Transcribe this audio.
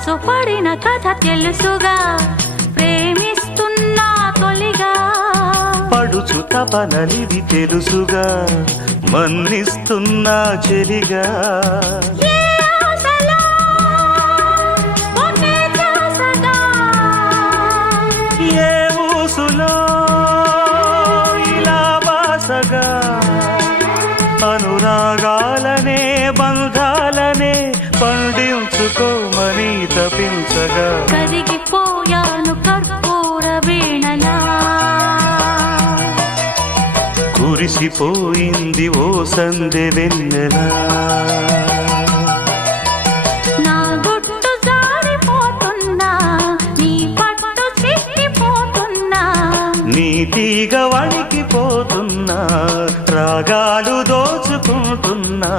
మనసు పడిన కథ తెలుసుగా, ప్రేమిస్తున్నా తొలిగా. పడుచు తపనలిది తెలుసుగా, మన్నిస్తున్నా చెలిగా. ఏ ఊసులో ఇలా బాసగా, అనురాగాలనే బంధాలనే పండించుకోమని తపించగా. కరిగిపోయాను కర్పూర వీణలా, కురిసిపోయింది ఓ సందె వెన్నెలా. నా గుట్టు జారిపోతున్నా, నీ పట్టు చిక్కిపోతున్నా, నీ తీగ వణికిపోతున్నా, రాగాలు దోచుకుంటున్నా.